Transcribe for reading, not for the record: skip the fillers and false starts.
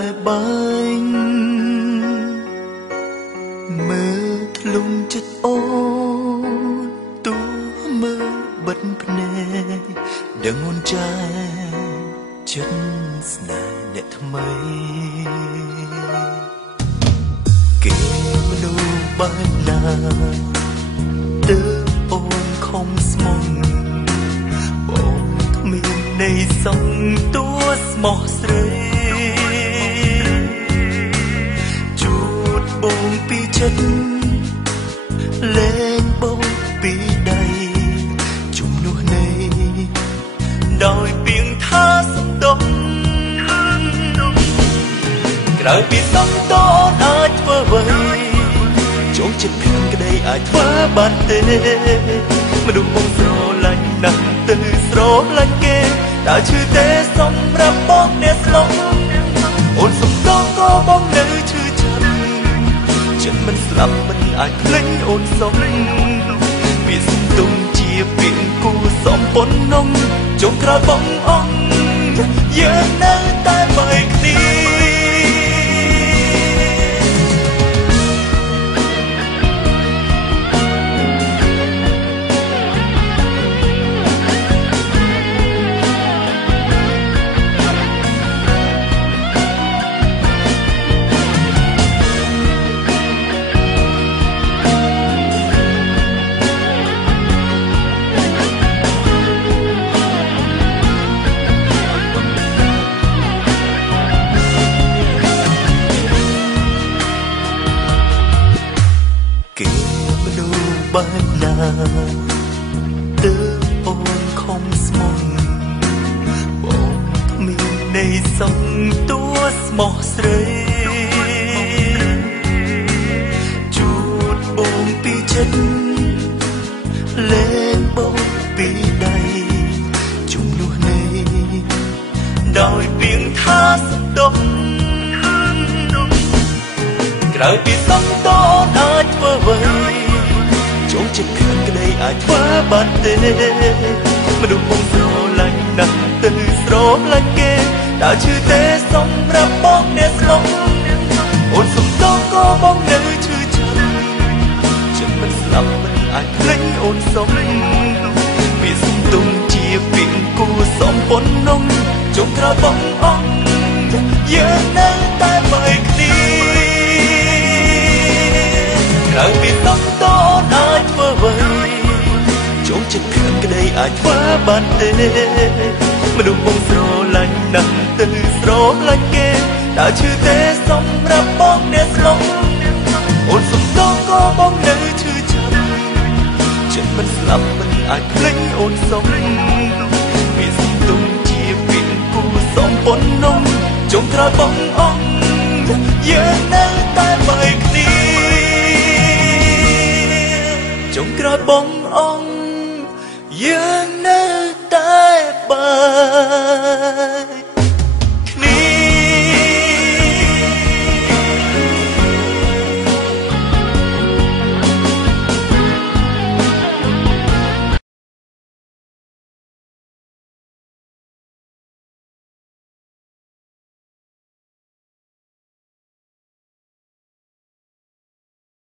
តែបាញ់មើលធ្លុំចិត្តអូនទូមើលបិទភ្នែកដឹងអូនចាចិត្តស្នេហ៍អ្នកថ្មីគេមនុស្សបែបណាទើបអូនខំស្មងបងគ្មានន័យសងតួស្មោះស្រីជួតបងពីចិត្តលែងបងពីដៃជំនួសនៃដោយពីងថាសំដងក្រៅពីសំតអូនអាចធ្វើអ្វីចងចិត្តខាងក្តីអាចធ្វើបានទេមនុស្សបងស្រឡាញ់ណាស់ទៅស្រឡាញ់គេតែឈឺទេសម្រាប់បងអ្នកស្លុកអូនសំដងក៏បងនៅឈឺចាំចិត្តមិនស្លាប់មិនអាចភ្លេចអូនសុំវាសំទុំជាពីគូសំប៉ុននំចុងក្រោយបងអង្គយើងនៅតែបីគ្នាបែបណាទើបអូនខំស្មងបងគ្មានន័យសងតួស្មោះស្រីជួតបងពីចិត្តលែងបងពីដៃជំនួសនៃដោយពីងថាសំដងក្រៅពីសំតអូនអាចធ្វើអ្វីចងចិត្តខាងក្តីអាចធ្វើបានទេមនុស្សបងស្រឡាញ់ណាស់ទៅស្រឡាញ់គេតែឈឺទេសម្រាប់បងអ្នកស្លុកអូនសំដងក៏បងនៅឈឺចាំចិត្តមិនស្លាប់មិនអាចភ្លេចអូនសុំវាសំទុំជាពីគូសំប៉ុននំចុងក្រោយបងអង្គយើងនៅតែបីគ្នាក្រៅពីសំតអូនអាចធ្វើអ្វីចងចិត្តខាងក្តីអាចធ្វើបានទេមនុស្សបងស្រឡាញ់ណាស់ទៅស្រឡាញ់គេតែឈឺទេសម្រាប់បងអ្នកស្លុកអូនសំដងក៏បងនៅឈឺចាំចិត្តមិនស្លាប់មិនអាចភ្លេចអូនសុំវាសំទុំជាពីគូសំប៉ុននំចុងក្រោយបងអង្គយើងនៅតែបីគ្នាចុងក្រោយបងអង្គយើង